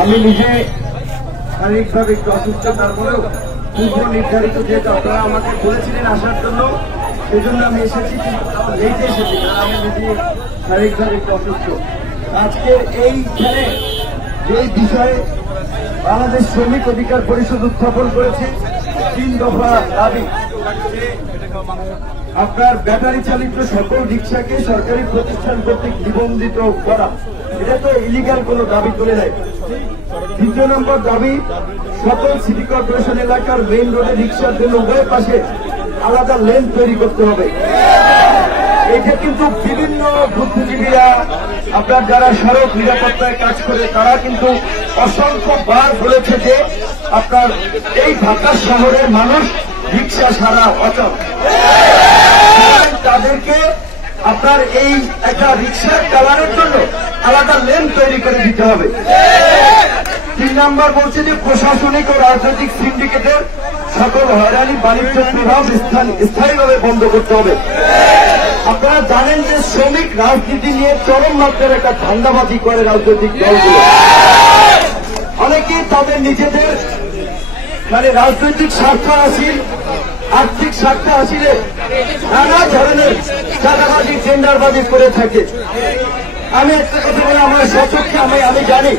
আমি নিজে শারীরিকভাবে একটু অসুস্থ, তারপরেও পূর্ব নির্ধারিত যেহেতু আপনারা আমাকে বলেছিলেন আসার জন্য, সেজন্য আমি এসেছি। লেটে এসেছি কারণ আমি নিজে শারীরিকভাবে একটু অসুস্থ। আজকে এইখানে যে বিষয়ে বাংলাদেশ শ্রমিক অধিকার পরিষদ উত্থাপন করেছে 3 দফা দাবি। আপনার ব্যাটারি চালিত সকল রিক্সাকে সরকারি প্রতিষ্ঠান কর্তৃক নিবন্ধিত করা, এটা তো ইলিগাল কোন দাবি তুলে নেয়। 2 নম্বর দাবি, সকল সিটি কর্পোরেশন এলাকার মেইন রোডে রিক্সার জন্য উভয় পাশে আলাদা লেন তৈরি করতে হবে। এটা কিন্তু বিভিন্ন বুদ্ধিজীবীরা, আপনার যারা সড়ক নিরাপত্তায় কাজ করে, তারা কিন্তু অসংখ্যবার বলেছে যে আপনার এই ঢাকা শহরের মানুষ রিক্সা ছাড়া অচল। তাদেরকে আপনার এই একটা রিক্সা চালানোর জন্য আলাদা লেন তৈরি করে দিতে হবে। 3 নম্বর বলছে যে প্রশাসনিক ও রাজনৈতিক সিন্ডিকেটের সকল হয়রানি বাণিজ্য প্রভাব স্থায়ীভাবে বন্ধ করতে হবে। আপনারা জানেন যে শ্রমিক রাজনীতি নিয়ে চরম মাত্রার একটা ধান্দাবাজি করে রাজনৈতিক দলগুলো। অনেকেই তাদের নিজেদের রাজনৈতিক স্বার্থ হাসিল, আর্থিক স্বার্থ হাসিলে নানা ধরনের চাঁদাবাজি, টেন্ডারবাজি করে থাকে। আমি একটা কথা বলে আমার সচক্ষে আমি জানি,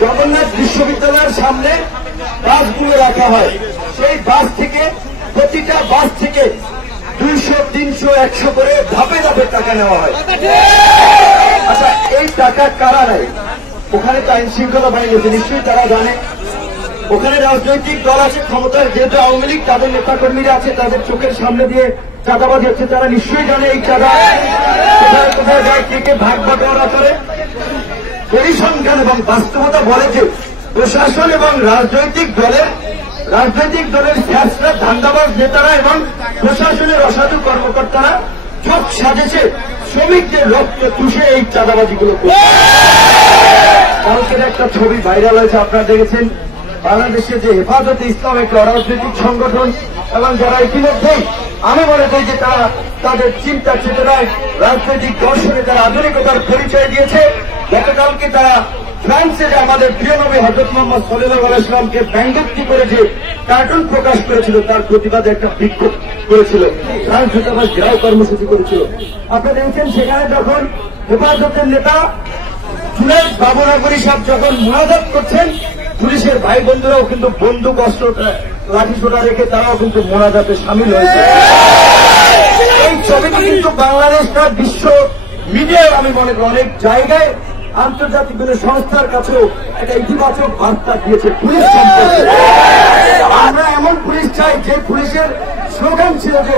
জগন্নাথ বিশ্ববিদ্যালয়ের সামনে বাসগুলো রাখা হয়, সেই বাস থেকে প্রতিটা বাস থেকে 200, 300, 100 করে ধাপে ধাপে টাকা নেওয়া হয়। আচ্ছা, এই টাকা কারা নেয়? ওখানে তো আইন শৃঙ্খলা বাহিনী আছে, নিশ্চয়ই তারা জানে। ওখানে রাজনৈতিক দল আছে ক্ষমতার, যেহেতু আওয়ামী লীগ, তাদের নেতাকর্মীরা আছে, তাদের চোখের সামনে দিয়ে চাঁদাবাজি হচ্ছে, তারা নিশ্চয়ই জানে এই চাঁদা কোথায় কোথায় যায়, কে কে ভাগ বাটোয়ারা করে। পরিসংখ্যান এবং বাস্তবতা বলে যে প্রশাসন এবং রাজনৈতিক দলের ফ্যাসরা, ধান্দাবাজ নেতারা এবং প্রশাসনের অসাধু কর্মকর্তারা সব সাজেছে শ্রমিকদের রক্ত চুষে এই চাঁদাবাজিগুলো করে। কালকের একটা ছবি ভাইরাল হয়েছে, আপনারা দেখেছেন। বাংলাদেশে যে হেফাজতে ইসলাম একটা অরাজনৈতিক সংগঠন, এবং যারা ইতিমধ্যেই আমি মনে করি যে তারা তাদের চিন্তা চেতনায় রাজনৈতিক দর্শনে তারা আধুনিকতার পরিচয় দিয়েছে। গতকালকে তারা ফ্রান্সে যে আমাদের প্রিয় নবী হযরত মুহাম্মদ সাল্লাল্লাহু আলাইহি ওয়াসাল্লামকে ব্যঙ্গোক্তি করে যে কার্টুন প্রকাশ করেছিল, তার প্রতিবাদে একটা বিক্ষোভ করেছিল, ফ্রান্স দূতাবাস ঘেরাও কর্মসূচি করেছিল। আপনারা দেখছেন সেখানে যখন হেফাজতের নেতা জুনায়েদ বাবুনগরী সাহেব যখন মুনাজাত করছেন, পুলিশের ভাই বন্ধুরাও কিন্তু বন্দুক, অস্ত্র, লাঠি সোটা রেখে তারাও কিন্তু মোনাজাতে সামিল হয়েছে। এই ছবিটি কিন্তু বাংলাদেশ না, বিশ্ব মিডিয়ায় আমি মনে করি অনেক জায়গায় আন্তর্জাতিক বিভিন্ন সংস্থার কাছেও একটা ইতিবাচক বার্তা দিয়েছে পুলিশ সম্পর্কে। আমরা এমন পুলিশ চাই যে পুলিশের স্লোগান ছিল যে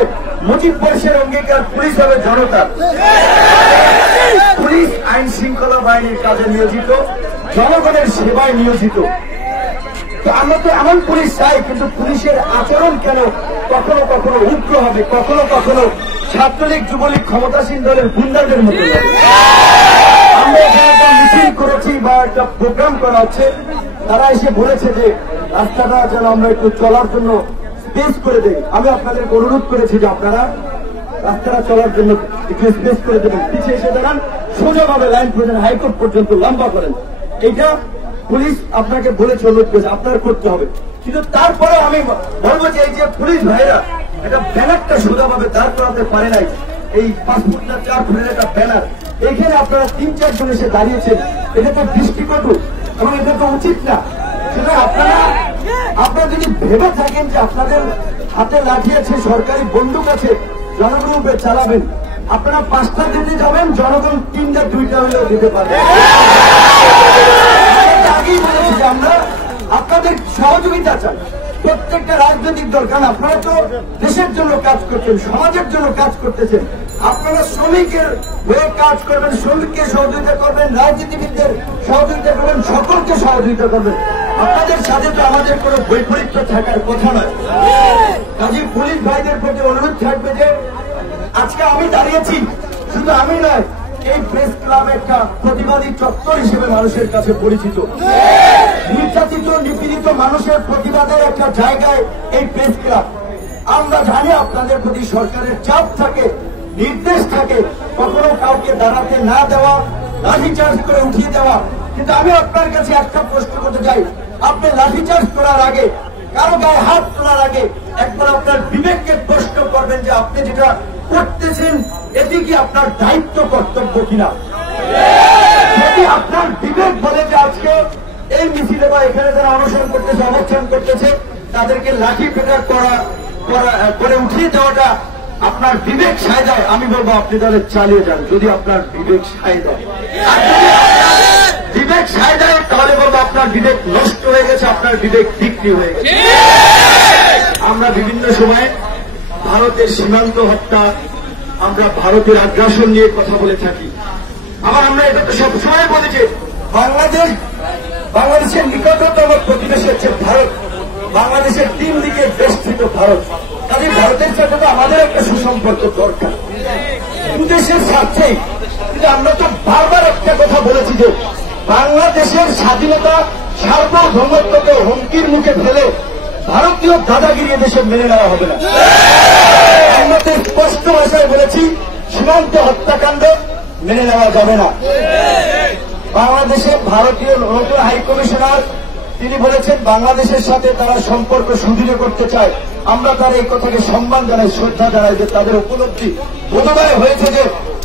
মুজিব বয়সের অঙ্গীকার, পুলিশ হবে জনতা। পুলিশ আইন শৃঙ্খলা বাহিনীর কাজে নিয়োজিত, জনগণের সেবায় নিয়োজিত। তো আমরা তো এমন পুলিশ চাই, কিন্তু পুলিশের আচরণ কেন কখনো কখনো উগ্র হবে, কখনো কখনো ছাত্রলীগ, যুবলীগ, ক্ষমতাসীন দলের গুন্ডাদের মতো। আমরা এখানে একটা মিছিল করেছি বা একটা প্রোগ্রাম করা হচ্ছে, তারা এসে বলেছে যে রাস্তাটা যেন আমরা একটু চলার জন্য স্পেস করে দেই। আমি আপনাদেরকে অনুরোধ করেছি যে আপনারা রাস্তাটা চলার জন্য একটু স্পেস করে দেবেন, পিছিয়ে এসে দাঁড়ান, সোজাভাবে লাইন প্রয়োজন হাইকোর্ট পর্যন্ত লম্বা করেন। এইটা পুলিশ আপনাকে বলেছে, অনুরোধ করেছে, আপনার করতে হবে। কিন্তু তারপরে আমি বলবো যে এই যে পুলিশ ভাইরা এটা ব্যানারটা সোজাভাবে দাঁড় করাতে পারে নাই, এই 5 ফুট না 4 ফুটের একটা ব্যানার, এখানে আপনারা 3-4 জন এসে দাঁড়িয়েছেন, এটা তো দৃষ্টিকটু এবং এটা তো উচিত না। সুতরাং আপনারা যদি ভেবে থাকেন যে আপনাদের হাতে লাঠি আছে, সরকারি বন্দুক আছে, জনগণের উপরে চালাবেন, আপনারা 5টা দিতে যাবেন, জনগণ 3টা 2টা হলেও দিতে পারবে। আগেই বলেছি যে আমরা আপনাদের সহযোগিতা চাই, প্রত্যেকটা রাজনৈতিক দল, কারণ আপনারা তো দেশের জন্য কাজ করছেন, সমাজের জন্য কাজ করতেছেন। আপনারা শ্রমিকের হয়ে কাজ করবেন, শ্রমিককে সহযোগিতা করবেন, রাজনীতিবিদদের সহযোগিতা করবেন, সকলকে সহযোগিতা করবেন। আপনাদের সাথে তো আমাদের কোনো বৈপরীত্য থাকার কথা নয়। কাজেই পুলিশ ভাইদের প্রতি অনুরোধ থাকবে যে আজকে আমি দাঁড়িয়েছি, শুধু আমি নয়, এই প্রেস ক্লাব একটা প্রতিবাদী চত্বর হিসেবে মানুষের কাছে পরিচিত। নির্যাতিত, নিপীড়িত মানুষের প্রতিবাদের একটা জায়গায় এই প্রেস ক্লাব। আমরা জানি আপনাদের প্রতি সরকারের চাপ থাকে, নির্দেশ থাকে কখনো কাউকে দাঁড়াতে না দেওয়া, লাঠিচার্জ করে উঠিয়ে দেওয়া। কিন্তু আমি আপনার কাছে একটা প্রশ্ন করতে চাই, আপনি লাঠিচার্জ করার আগে, কারো গায়ে হাত তোলার আগে একবার আপনার বিবেককে প্রশ্ন করবেন যে আপনি যেটা করতেছেন এটি কি আপনার দায়িত্ব কর্তব্য কিনা। যদি আপনার বিবেক বলে যে আজকে এই মিছিলে বা এখানে যারা অনশন করতেছে, অবস্থান করতেছে, তাদেরকে লাঠি পেটার করে উঠিয়ে দেওয়াটা আপনার বিবেক সায় দেয়, আমি বলবো আপনি তাহলে চালিয়ে যান। যদি আপনার বিবেক সায় দেয়, বিবেক সায় দেয়, তাহলে বলবো আপনার বিবেক নষ্ট হয়ে গেছে, আপনার বিবেক বিক্রি হয়ে গেছে। আমরা বিভিন্ন সময় ভারতের সীমান্ত হত্যা, আমরা ভারতের আগ্রাসন নিয়ে কথা বলে থাকি। আবার আমরা এটা তো সবসময় বলি যে বাংলাদেশের নিকটতম প্রতিবেশী হচ্ছে ভারত, বাংলাদেশের 3 দিকে বেষ্টিত ভারত। কাজে ভারতের সাথে তো আমাদের একটা সুসম্পর্ক দরকার দেশের স্বার্থেই। কিন্তু আমরা তো বারবার একটা কথা বলেছি যে বাংলাদেশের স্বাধীনতা সার্বভৌমত্বকে হুমকির মুখে ফেলে ভারতীয় দাদাগিরি দেশে মেনে নেওয়া হবে না। আমরা তো স্পষ্ট ভাষায় বলেছি সীমান্ত হত্যাকাণ্ড মেনে নেওয়া যাবে না। বাংলাদেশে ভারতীয় নতুন হাইকমিশনার তিনি বলেছেন বাংলাদেশের সাথে তারা সম্পর্ক সুদৃঢ় করতে চায়। আমরা তার এই কথাকে সম্মান জানাই, শ্রদ্ধা জানাই যে তাদের উপলব্ধি বোধোদয় হয়েছে যে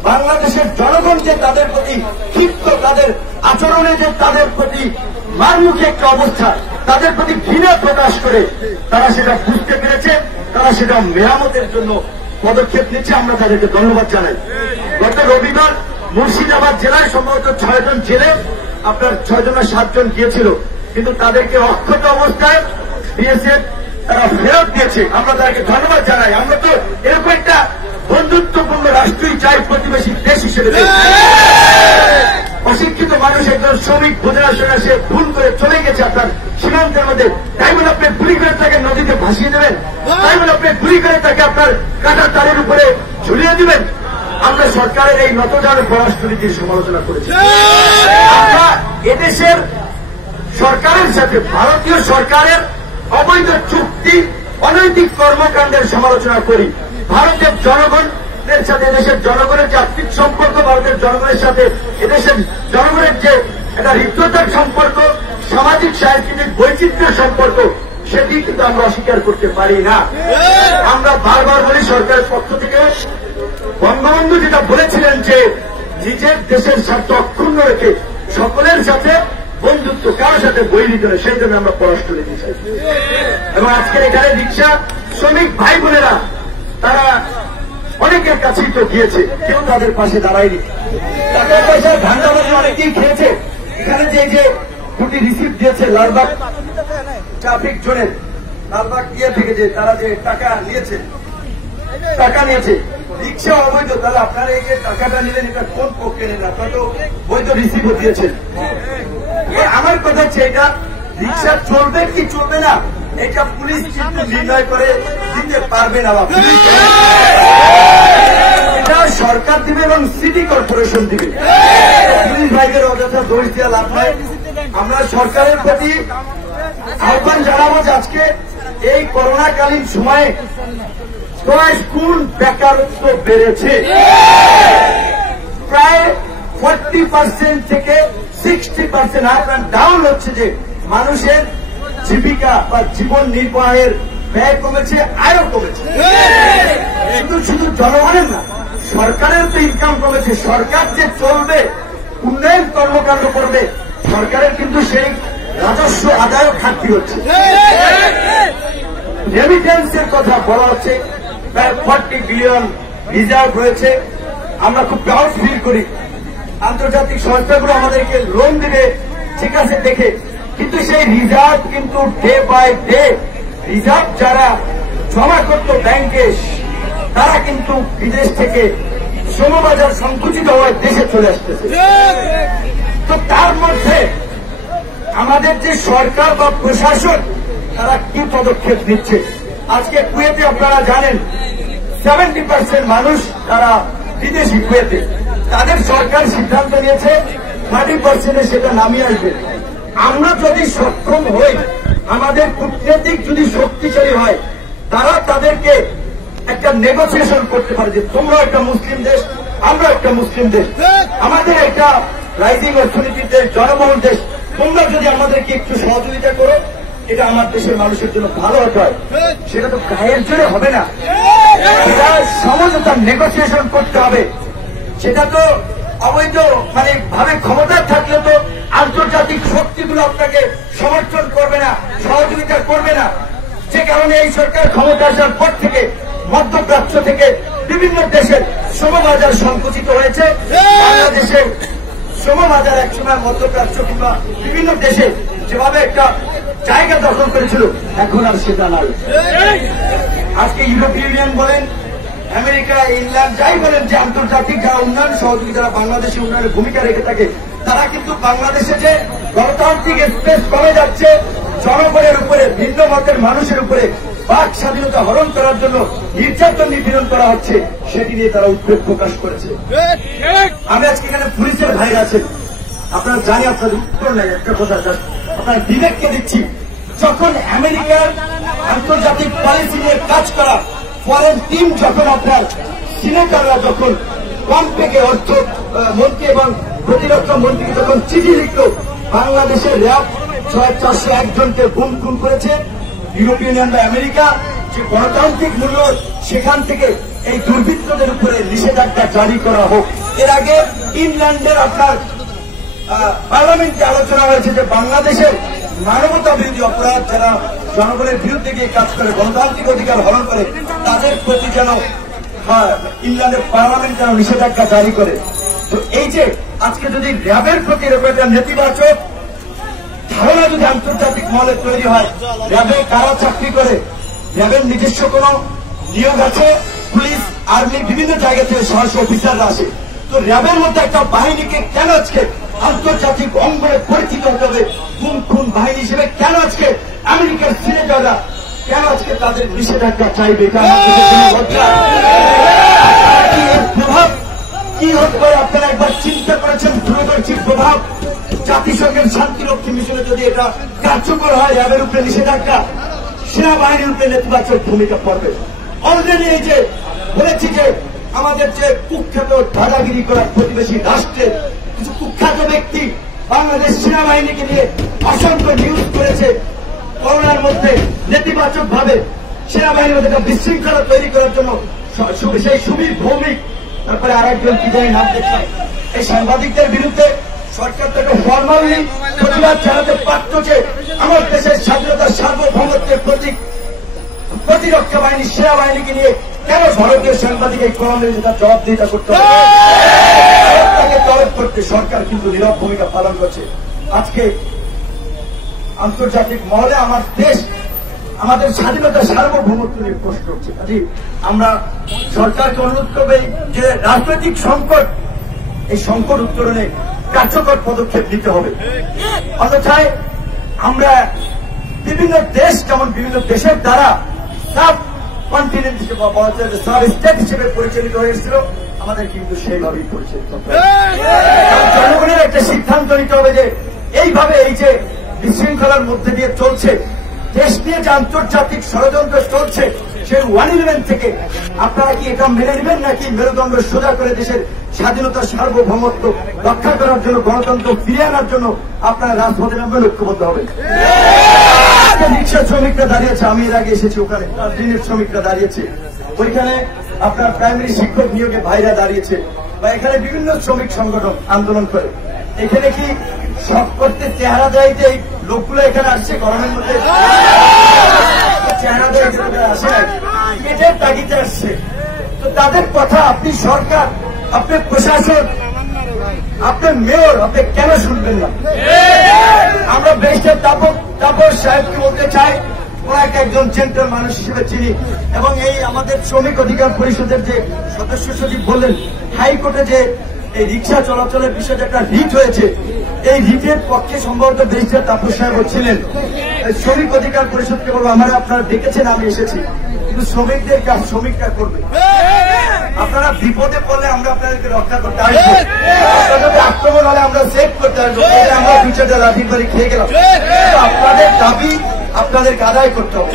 বাংলাদেশের জনগণ যে তাদের প্রতি ক্ষিপ্ত, তাদের আচরণে যে তাদের প্রতি মারমুখী একটা অবস্থা, তাদের প্রতি ঘৃণা প্রকাশ করে তারা সেটা বুঝতে পেরেছে, তারা সেটা মেরামতের জন্য পদক্ষেপ নিচ্ছে। আমরা তাদেরকে ধন্যবাদ জানাই। গত রবিবার মুর্শিদাবাদ জেলায় সম্ভবত 6 জন জেলে আপনার 6 জন না 7 জন গিয়েছিল, কিন্তু তাদেরকে অক্ষত অবস্থায় বিএসএফ তারা ফেরত দিয়েছে। আমরা তাদেরকে ধন্যবাদ জানাই। আমরা তো এরকম একটা বন্ধুত্বপূর্ণ রাষ্ট্রই চাই প্রতিবেশী দেশ হিসেবে। অশিক্ষিত মানুষ একজন শ্রমিক বোঝার সঙ্গে সে ভুল করে চলে গেছে আপনার সীমান্তের মধ্যে, তাই বলে আপনি গুলি করে তাকে নদীতে ভাসিয়ে দেবেন? তাই বলে আপনি গুলি করে তাকে আপনার কাঁটার তারের উপরে ঝুলিয়ে দিবেন? আমরা সরকারের এই নতজানু পররাষ্ট্রনীতির সমালোচনা করেছি। আমরা এদেশের সরকারের সাথে ভারতীয় সরকারের অবৈধ চুক্তি, অনৈতিক কর্মকাণ্ডের সমালোচনা করি। ভারতের জনগণের সাথে এদেশের জনগণের যে আর্থিক সম্পর্ক, ভারতের জনগণের সাথে এদেশের জনগণের যে একটা হৃদ্যতার সম্পর্ক, সামাজিক সাংস্কৃতিক বৈচিত্র্যের সম্পর্ক, সেটি কিন্তু আমরা অস্বীকার করতে পারি না। আমরা বারবার বলি সরকারের পক্ষ থেকে বঙ্গবন্ধু যেটা বলেছিলেন যে নিজের দেশের স্বার্থ অক্ষুণ্ণ রেখে সকলের সাথে বন্ধুত্ব, কারোর সাথে বৈরিত নয়, সেই জন্য আমরা পররাষ্ট্রনীতি চাই। এবং আজকের এখানে রিক্সা শ্রমিক ভাই বোনেরা তারা অনেকের কাছেই তো গিয়েছে, কেউ তাদের পাশে দাঁড়ায়নি। টাকা পয়সা ধান্দাবাজি অনেকেই খেয়েছে। এখানে যে 2টি রিসিপ্ট দিয়েছে লালবাগ ট্রাফিক জোনের, লালবাগ দিয়ে থেকে যে তারা যে টাকা নিয়েছে রিক্সা অবৈধ, তাহলে আপনারা এই যে টাকাটা নিলেন এটা কোন পক্ষে নিলেন? আপনারা তো বৈধ রিসিপ্ট দিয়েছেন। আমার কথা হচ্ছে এটা রিক্সা চলবে কি চলবে না এটা পুলিশ কিন্তু নির্ণয় করে দিতে পারবে না। এটা সরকার দিবে এবং সিটি কর্পোরেশন দিবে। পুলিশ ভাইদের অযথা দোষ দেওয়া লাভ নয়। আমরা সরকারের প্রতি আহ্বান জানাবো যে আজকে এই করোনাকালীন সময়ে 10 গুণ বেকারত্ব বেড়েছে। প্রায় 40% থেকে 60% আপ অ্যান্ড ডাউন হচ্ছে যে মানুষের জীবিকা বা জীবন নির্বাহের ব্যয় কমেছে, আয়ও কমেছে। শুধু জনগণের না, সরকারের তো ইনকাম কমেছে। সরকার যে চলবে, উন্নয়ন কর্মকাণ্ড করবে, সরকারের কিন্তু সেই রাজস্ব আদায় ঘাটতি হচ্ছে। রেমিটেন্সের কথা বলা হচ্ছে, প্রায় 40 বিলিয়ন রিজার্ভ রয়েছে। আমরা খুব প্রাউড ফিল করি। আন্তর্জাতিক সংস্থাগুলো আমাদেরকে লোন দিবে, ঠিক আছে দেখে, কিন্তু সেই রিজার্ভ কিন্তু ডে বাই ডে রিজার্ভ যারা জমা করত ব্যাংকে, তারা কিন্তু বিদেশ থেকে শ্রমবাজার সংকুচিত হওয়ায় দেশে চলে আসতেছে। তো তার মধ্যে আমাদের যে সরকার বা প্রশাসন তারা কি পদক্ষেপ নিচ্ছে? আজকে কুয়েতে আপনারা জানেন 70% মানুষ তারা বিদেশি। কুয়েতে তাদের সরকার সিদ্ধান্ত নিয়েছে 30% সেটা নামিয়ে আসবে। আমরা যদি সক্ষম হই, আমাদের কূটনৈতিক যদি শক্তিশালী হয়, তারা তাদেরকে একটা নেগোসিয়েশন করতে পারে যে তোমরা একটা মুসলিম দেশ, আমরা একটা মুসলিম দেশ, আমাদের একটা রাইজিং অর্থনীতির দেশ, জনবহুল দেশ, তোমরা যদি আমাদেরকে একটু সহযোগিতা করো, এটা আমার দেশের মানুষের জন্য ভালো হতে হয়। সেটা তো গায়ের জোরে হবে না, সেটা সমঝোতা নেগোসিয়েশন করতে হবে। সেটা তো অবৈধ মানে ভাবে ক্ষমতায় থাকলে তো আন্তর্জাতিক শক্তিগুলো আপনাকে সমর্থন করবে না, সহযোগিতা করবে না। যে কারণে এই সরকার ক্ষমতা আসার পর থেকে মধ্যপ্রাচ্য থেকে বিভিন্ন দেশের শ্রমবাজার সংকুচিত হয়েছে। বাংলাদেশের শ্রমবাজার একসময় মধ্যপ্রাচ্য কিংবা বিভিন্ন দেশে যেভাবে একটা জায়গা দখল করেছিল, এখন আর সেটা নাই। আজকে ইউরোপীয় ইউনিয়ন বলেন, আমেরিকা, ইংল্যান্ড যাই বলেন, যে আন্তর্জাতিক যারা উন্নয়ন সহযোগী যারা বাংলাদেশের উন্নয়নের ভূমিকা রেখে থাকে, তারা কিন্তু বাংলাদেশে যে গণতান্ত্রিক স্পেস কমে যাচ্ছে, জনগণের উপরে, ভিন্ন মতের মানুষের উপরে বাক স্বাধীনতা হরণ করার জন্য নির্যাতন নিপীড়ন করা হচ্ছে, সেটি নিয়ে তারা উদ্বেগ প্রকাশ করেছে। আমি আজকে এখানে পুলিশের ভাইরা আছেন, আপনারা জানি আপনাদের উত্তর নেই, একটা কথা আপনার বিবেককে দিচ্ছি। যখন আমেরিকার আন্তর্জাতিক পলিসি নিয়ে কাজ করা ফরেন টিম, যখন আপনার সিনেটররা যখন পম্পেকে অর্থ মন্ত্রী এবং প্রতিরক্ষা মন্ত্রীকে যখন চিঠি লিখল, বাংলাদেশের র্যাব 401 জনকে গুম খুন করেছে, ইউরোপিয়ান ইউনিয়ন বা আমেরিকা যে গণতান্ত্রিক মূল্য, সেখান থেকে এই দুর্বৃত্তদের উপরে নিষেধাজ্ঞা জারি করা হোক। এর আগে ইংল্যান্ডের আপনার পার্লামেন্টে আলোচনা হয়েছে যে বাংলাদেশের মানবতা বিরোধী অপরাধ যারা জনগণের বিরুদ্ধে গিয়ে কাজ করে, গণতান্ত্রিক অধিকার হরণ করে, তাদের প্রতি যেন ইংল্যান্ডের পার্লামেন্ট যেন নিষেধাজ্ঞা জারি করে। তো এই যে আজকে যদি র্যাবের প্রতি একটা নেতিবাচক ধারণা যদি আন্তর্জাতিক মহলে তৈরি হয়, র্যাবে কারা চাকরি করে, র্যাবের নিজস্ব কোন নিয়োগ আছে, পুলিশ, আর্মি, বিভিন্ন জায়গা থেকে সহস্র অফিসাররা আসে, তো র্যাবের মধ্যে একটা বাহিনীকে কেন আজকে আন্তর্জাতিক অঙ্গনে পরিচিত হতে হবে গুম খুন বাহিনী হিসেবে? কেন আজকে আমেরিকার সিনেটররা কেন আজকে তাদের নিষেধাজ্ঞা চাইবে? প্রভাব কি হতে পারে আপনারা একবার চিন্তা করেছেন? দূরদর্শী প্রভাব জাতিসংঘের শান্তিরক্ষী মিশনে যদি এটা কার্যকর হয়, র্যাবের উপরে নিষেধাজ্ঞা সেনাবাহিনীর উপরে নেতিবাচক ভূমিকা পড়বে। অলরেডি এই যে বলেছি যে আমাদের যে কুখ্যাত দাদাগিরি করা প্রতিবেশী রাষ্ট্রের কিছু কুখ্যাত ব্যক্তি বাংলাদেশ সেনাবাহিনীকে নিয়ে অসংখ্য নিউজ করেছে, করোনার মধ্যে নেতিবাচক ভাবে সেনাবাহিনীর মধ্যে একটা বিশৃঙ্খলা তৈরি করার জন্য সেই সুবীর ভৌমিক, তারপরে আরেকজন কি জানি নাম দেখলাম, এই সাংবাদিকদের বিরুদ্ধে সরকার তাকে ফরমালি প্রতিবাদ জানাতে পারত যে আমার দেশের স্বাধীনতার সার্বভৌমত্বের প্রতীক প্রতিরক্ষা বাহিনী সেনাবাহিনীকে নিয়ে কেন ভারতীয় সাংবাদিক এই কর্মে তার জবাবদিহিতা করতে হবে? তাকে তলব করতে সরকার কিন্তু নীরব ভূমিকা পালন করছে। আজকে আন্তর্জাতিক মহলে আমার দেশ, আমাদের স্বাধীনতা সার্বভৌমত্ব নিয়ে প্রশ্ন হচ্ছে। আমরা সরকারকে অনুরোধ করবে যে রাজনৈতিক সংকট, এই সংকট উত্তরণে কার্যকর পদক্ষেপ নিতে হবে। অন্যথায় আমরা বিভিন্ন দেশ, যেমন বিভিন্ন দেশের দ্বারা সাব কন্টিনেন্ট হিসেবে সাব স্টেট হিসেবে পরিচালিত হয়েছিল, আমাদের কিন্তু সেইভাবেই পরিচালিত হবে। জনগণের একটা সিদ্ধান্ত নিতে হবে যে এইভাবে এই যে বিশৃঙ্খলার মধ্যে দিয়ে চলছে, দেশ নিয়ে যে আন্তর্জাতিক ষড়যন্ত্র চলছে, সেই 111 থেকে আপনারা কি এটা মেনে নেবেন, নাকি মেরুদণ্ড সোজা করে দেশের স্বাধীনতা সার্বভৌমত্ব রক্ষা করার জন্য, গণতন্ত্র ফিরিয়ে আনার জন্য আপনারা রাজপথে নামবেন, ঐক্যবদ্ধ হবেন? রিক্সা শ্রমিকরা দাঁড়িয়েছে, আমি এর আগে এসেছি, ওখানে ট্রেনের শ্রমিকরা দাঁড়িয়েছে, ওইখানে আপনার প্রাইমারি শিক্ষক নিয়োগে ভাইরা দাঁড়িয়েছে, বা এখানে বিভিন্ন শ্রমিক সংগঠন আন্দোলন করে। এখানে কি সব করতে চেহারা দেয় যে এই লোকগুলো এখানে আসছে গরমের মধ্যে? চেহারা দেয় আসে না, পেটের তাগিদে আসছে। তো তাদের কথা আপনি সরকার, আপনি প্রশাসন, আপনার মেয়র, আপনি কেন শুনবেন না? আমরা ব্যারিস্টার তাপস সাহেবকে বলতে চাই, ওনাকে একজন জেন্টল মানুষ হিসেবে চিনি, এবং এই আমাদের শ্রমিক অধিকার পরিষদের যে সদস্য সচিব বললেন, হাইকোর্টে যে এই রিক্সা চলাচলের বিষয়টা একটা রিট হয়েছে, এই রিটের পক্ষে সম্ভবত ব্যারিস্টার তাপস সাহেব ছিলেন। শ্রমিক অধিকার পরিষদকে বলবো, আমরা আপনারা দেখেছেন, আমি এসেছি, কিন্তু শ্রমিকদের কাজ শ্রমিকরা করবে। আপনারা বিপদে পড়লে আমরা আপনাদেরকে রক্ষা করতে আসবো, আপনাদের আক্রমণ হলে আমরা সেভ করতে আসবো, আমরা দুই চারটা লাঠির বাড়ি খেয়ে গেলাম। আপনাদের দাবি আপনাদেরকে আদায় করতে হবে।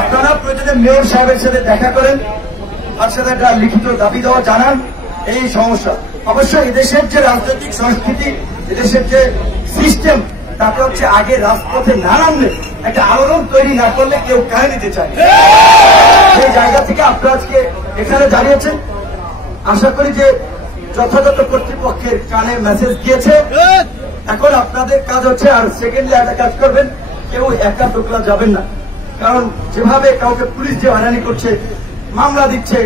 আপনারা প্রয়োজনে মেয়র সাহেবের সাথে দেখা করেন, তার সাথে একটা লিখিত দাবি দেওয়া জানান। এই সমস্যা অবশ্যই এদেশের যে রাজনৈতিক সংস্কৃতি, এদেশের যে সিস্টেম, তাতে হচ্ছে আগে রাজপথে না নামলে, একটা আলোড়ন তৈরি না করলে কেউ কানে নিতে চায়। সেই জায়গা থেকে আপনারা আজকে এখানে দাঁড়িয়েছেন। আশা করি যে যথাযথ কর্তৃপক্ষের কানে মেসেজ গিয়েছে। এখন আপনাদের কাজ হচ্ছে, আর সেকেন্ডলি একটা কাজ করবেন, কেউ একা টোকলা যাবেন না। কারণ যেভাবে কাউকে পুলিশ যে হয়রানি করছে, মামলা দিচ্ছে,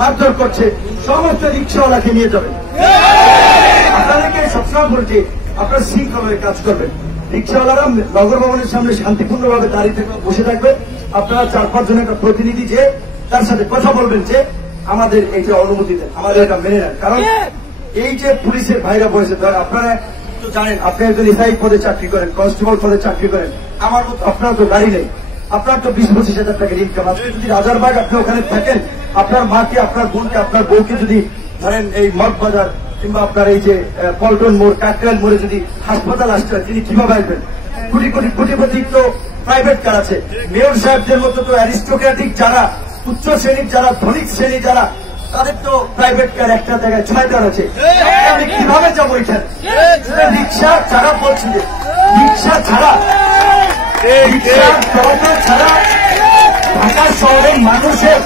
মারধর করছে, সমস্ত রিক্সাওয়ালাকে নিয়ে যাবেন। আপনাদেরকে সবসময় বলছি, আপনারা শৃঙ্খলায় কাজ করবেন। রিক্সাওয়ালারা নগর ভবনের সামনে শান্তিপূর্ণভাবে দাঁড়িয়ে বসে থাকবে। আপনারা 4-5 জনের একটা প্রতিনিধি যে তার সাথে কথা বলবেন যে আমাদের এই যে অনুমতি দেন, আমাদের এটা মেনে নেন। কারণ এই যে পুলিশের ভাইরা বসে, আপনারা তো জানেন, আপনি একজন এসআই পদে চাকরি করেন, কনস্টেবল পদে চাকরি করেন, আমার মতো আপনার তো গাড়ি নেই, আপনার তো 20-25 হাজার টাকার ইনকাম। আজকে যদি রাজারবাগ আপনি ওখানে থাকেন, আপনার মাকে, আপনার বোনকে, আপনার বউকে যদি ধরেন এই মগবাজার কিংবা আপনার এই যে পল্টন মোড়, কাকরাইল মোড়ে যদি হাসপাতাল আসতে হয়, তিনি কিভাবে আসবেন? কোটি কোটি কোটিপতি তো প্রাইভেট কার আছে। মেয়র সাহেবদের মতো তো অ্যারিস্টোক্রেটিক যারা, উচ্চ শ্রেণীর যারা, ধনিক শ্রেণী যারা, তাদের তো প্রাইভেট কার একটা জায়গায় 6 আছে। আমি কিভাবে যাবো এখানে? রিক্সা ছাড়া বলছি, যে রিক্সা ছাড়া, ছাড়া ঢাকা শহরের মানুষের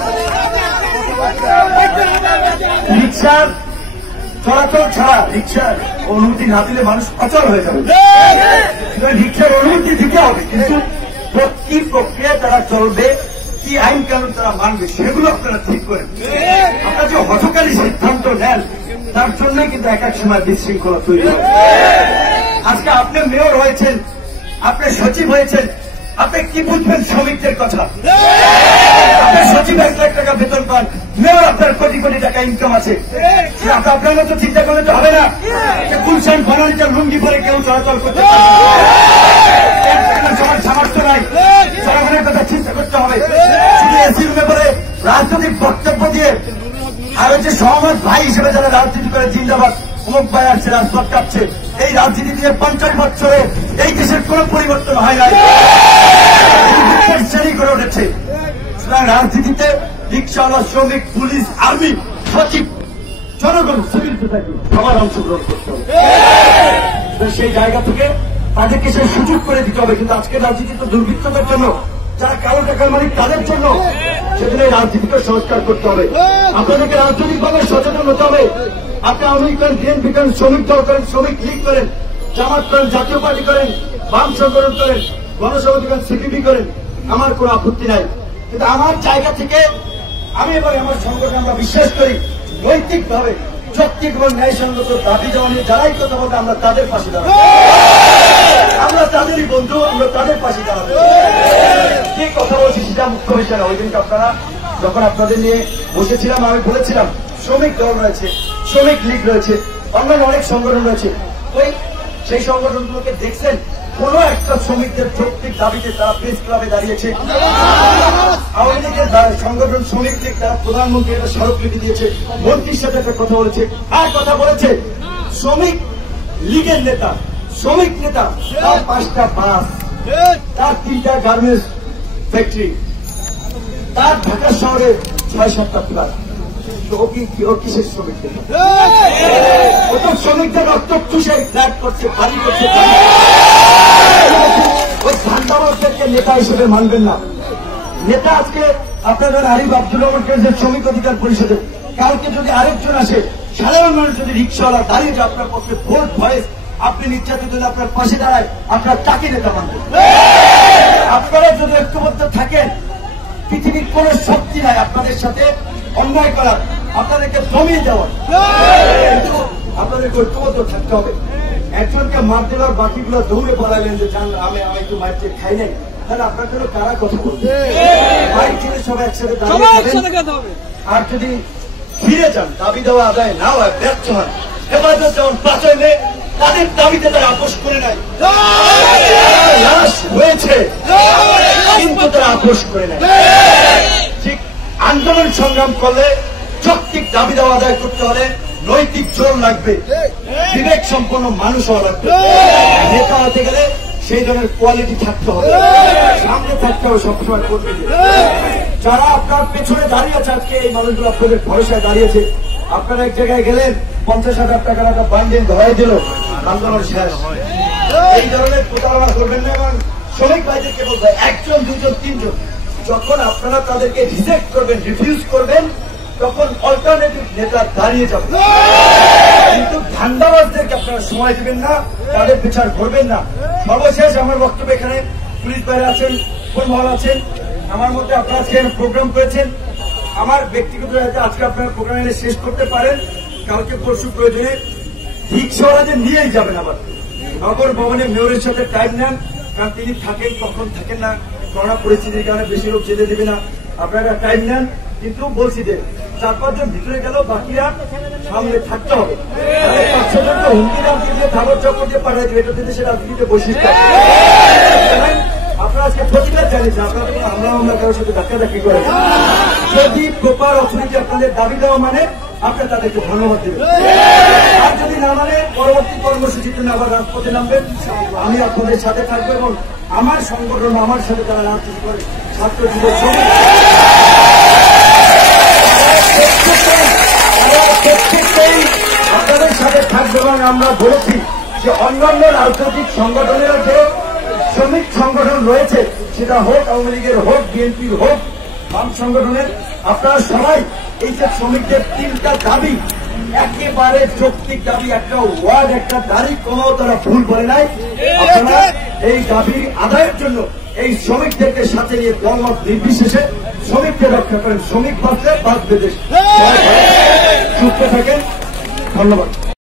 রিক্সার চলাচল ছাড়া, রিক্সার অনুমতি না দিলে মানুষ অচল হয়ে যাবে। রিক্সার অনুমতি দিতে হবে, কিন্তু কি প্রক্রিয়া তারা চলবে, কি আইন কানুন তারা মানবে, সেগুলো আপনারা ঠিক করেন। আপনারা যে হঠকারী সিদ্ধান্ত নেন, তার জন্যই কিন্তু এক এক সময় বিশৃঙ্খলা তৈরি হয়। আজকে আপনি মেয়র হয়েছেন, আপনি সচিব হয়েছেন, আপনি কি বুঝবেন শ্রমিকদের কথা? আপনার সচিব 1 লাখ টাকা বেতন পান, মেয়র আপনার কোটি কোটি টাকা ইনকাম আছে। আপনার মতো চিন্তা করলে তো হবে না। গুলশান ফার্নিচার লুঙ্গি পরে কেউ চলাচল করতে পারে, সবার সামর্থ্য নাই। জনগণের কথা চিন্তা করতে হবে। শুধু এসি রুমে পরে রাজনৈতিক বক্তব্য দিয়ে, আর হচ্ছে সহমত ভাই হিসেবে যারা রাজনীতি করে, জিন্দাবাদ অমুক ভাই আসছে, রাজপথ কাঁপছে, এই রাজনীতি দিয়ে 50 বছরে এই দেশের কোন পরিবর্তন হয় নাই, শ্রেণী করে উঠেছে। সুতরাং রাজনীতিতে রিক্সাওয়ালা, শ্রমিক, পুলিশ, আর্মি, সচিব, জনগণ, সিভিল সোসাইটি সবার অংশগ্রহণ করতে হবে। সেই জায়গা থেকে তাদেরকে সেই সুযোগ করে দিতে হবে। কিন্তু আজকের রাজনীতি তো দুর্বৃত্তদের জন্য, যারা কালো টাকার মালিক তাদের জন্য। সেজন্য এই রাজনীতিকে সংস্কার করতে হবে। আপনাদেরকে রাজনৈতিকভাবে সচেতন হতে হবে। আপনি আওয়ামী লীগ করেন, বিএনপি করেন, শ্রমিক দল করেন, শ্রমিক লীগ করেন, জামাত করেন, জাতীয় পার্টি করেন, বাম সংগঠন করেন, গণসংহতি করেন, সিপিবি করেন, আমার কোন আপত্তি নাই। কিন্তু আমার জায়গা থেকে আমি এবার আমার সংগঠন আমরা বিশ্বাস করি, নৈতিকভাবে যৌক্তিক এবং ন্যায়সঙ্গত দাবি দেওয়া নিয়ে যারাই কথা বলবে, আমরা তাদের পাশে দাঁড়াবো। আমরা তাদেরই বন্ধু, আমরা তাদের পাশে দাঁড়াবো। কি কথা বলছি সেটা মুখ্য বিষয় না। ওই দিনকে আপনারা যখন আপনাদের নিয়ে বসেছিলাম, আমি বলেছিলাম শ্রমিক দল রয়েছে, শ্রমিক লীগ রয়েছে, অন্যান্য অনেক সংগঠন রয়েছে। ওই সেই সংগঠনগুলোকে দেখছেন, কোন একটা শ্রমিকদের যৌক্তিক দাবিতে তারা প্রেস ক্লাবে দাঁড়িয়েছে? আওয়ামী লীগের সংগঠন শ্রমিক লীগ, তারা প্রধানমন্ত্রী একটা স্মারকলিপি দিয়েছে, মন্ত্রীর সাথে একটা কথা বলেছে, আর কথা বলেছে শ্রমিক লীগের নেতা, শ্রমিক নেতা, তার 5টা বাস, তার 3টা গার্মেন্টস ফ্যাক্টরি, তার ঢাকা শহরে 6-7টা ফ্ল্যাট। ও কিসের শ্রমিক নেতা? ও তো শ্রমিকদের রক্ত চুষে ফ্ল্যাট করছে, বাড়ি করছে। ওই ধান্দাবাজদেরকে নেতা হিসেবে মানবেন না। নেতা আজকে আপনাদের আরিফ আব্দুল রহমানকে যে শ্রমিক অধিকার পরিষদে, কালকে যদি আরেকজন আসে, সাধারণ মানুষ যদি রিক্সাওয়ালা দাঁড়িয়ে যে আপনার পক্ষে ভোট ভয়েস, আপনি নির্যাতিত হলে আপনার পাশে দাঁড়ায়, আপনার তাকে নেতা মানবেন। আপনারা যদি ঐক্যবদ্ধ থাকেন, পৃথিবীর কোন শক্তি নাই আপনাদের সাথে অন্যায় করার, আপনাদেরকে জমিয়ে দেওয়ার। কিন্তু আপনাদেরকে ঐক্যবদ্ধ থাকতে হবে। একজনকে মার দেওয়ার, বাকিগুলো দৌড়ে পালালেন যে আমি একটু মারতে খাই নাই, তাহলে আপনার জন্য কারা কথা বলবে? মাইক ছেড়ে সবাই একসাথে দাঁড়িয়ে। আর যদি ফিরে যান, দাবি দেওয়া আদায় না হয়, ব্যর্থ হয়, হেফাজত যেমন বাঁচাইলে তাদের দাবিতে তারা আপোষ করে নাই, লাশ হয়েছে কিন্তু তারা আপোষ করে নাই। ঠিক আন্দোলন সংগ্রাম করলে, যৌক্তিক দাবি দেওয়া আদায় করতে হলে নৈতিক জোর লাগবে, বিবেক সম্পন্ন মানুষ হওয়া লাগবে। নেতা হতে গেলে সেই ধরনের কোয়ালিটি থাকতে হবে, সামনে থাকতে হবে সবসময় কর্মীদের। যারা আপনার পেছনে দাঁড়িয়েছে, আজকে এই মানুষগুলো আপনাদের ভরসায় দাঁড়িয়েছে, আপনারা এক জায়গায় গেলেন 50,000 টাকার একটা বান্ডেল ধরাই দিল, আন্দোলন শেষ। এই ধরনের প্রতারণা করবেন না। এবং শ্রমিক ভাইদেরকে বলবো, 1 জন 2 জন 3 জন যখন আপনারা তাদেরকে রিজেক্ট করবেন, রিফিউজ করবেন, তখন অল্টারনেটিভ নেতা দাঁড়িয়ে যাবেন। কিন্তু ধান্দাবাজদেরকে আপনারা সময় দিবেন না, তাদের বিচার করবেন না। সর্বশেষ আমার বক্তব্য, এখানে পুলিশ বাইরে আছেন, মহল আছেন, আমার মধ্যে আপনারা আজকে প্রোগ্রাম করেছেন। আমার ব্যক্তিগত আজকে আপনারা প্রোগ্রাম এনে শেষ করতে পারেন, কালকে পরশু প্রয়োজনে ঠিক সরাজে নিয়েই যাবেন। আবার নগর ভবনে মেয়রের সাথে টাইম নেন, কারণ তিনি থাকেন, কখন থাকেন না, করোনা পরিস্থিতির কারণে বেশি লোক যেতে দেবে না, আপনারা টাইম নেন। কিন্তু বলছি যে 4-5 জন ভিতরে গেল, বাকিরা সামনে থাকতে হবে। 5-6 জনকে হুমকি দামকি দিয়ে ধাবর চক্কর দিয়ে পাঠাই দেবে, এটা দেশের রাজনীতিতে বৈশিষ্ট্য। আপনারা আজকে প্রতিবাদ জানিয়েছেন, আপনারা আমরা কারোর সাথে ধাক্কাধাক্কি করেছেন। যদি প্রপার অথরিটি আপনাদের দাবি দেওয়া মানে আপনারা তাদেরকে ধন্যবাদ দেবেন। আর যদি না মানে পরবর্তী কর্মসূচিতে আবার রাজপথে নামবেন, আমি আপনাদের সাথে থাকবো। এবং আমার সংগঠন, আমার সাথে যারা রাজনীতি করে, ছাত্র যুবক প্রত্যেকটাই আপনাদের সাথে থাকবে। এবং আমরা বলেছি যে অন্যান্য রাজনৈতিক সংগঠনের যে শ্রমিক সংগঠন রয়েছে, সেটা হোক আওয়ামী লীগের, হোক বিএনপির, হোক বাম সংগঠনের, আপনারা সবাই এই যে শ্রমিকদের 3টা দাবি, একেবারে যৌক্তিক দাবি, একটা ওয়ার্ড, একটা তারিখ কোনো তারা ভুল করে নাই। আপনারা এই দাবির আদায়ের জন্য এই শ্রমিকদেরকে সাথে নিয়ে দলমত নির্বিশেষে শ্রমিকদের রক্ষা করেন। শ্রমিক বাঁচলে বাঁচবে দেশ। সুস্থ থাকেন, ধন্যবাদ।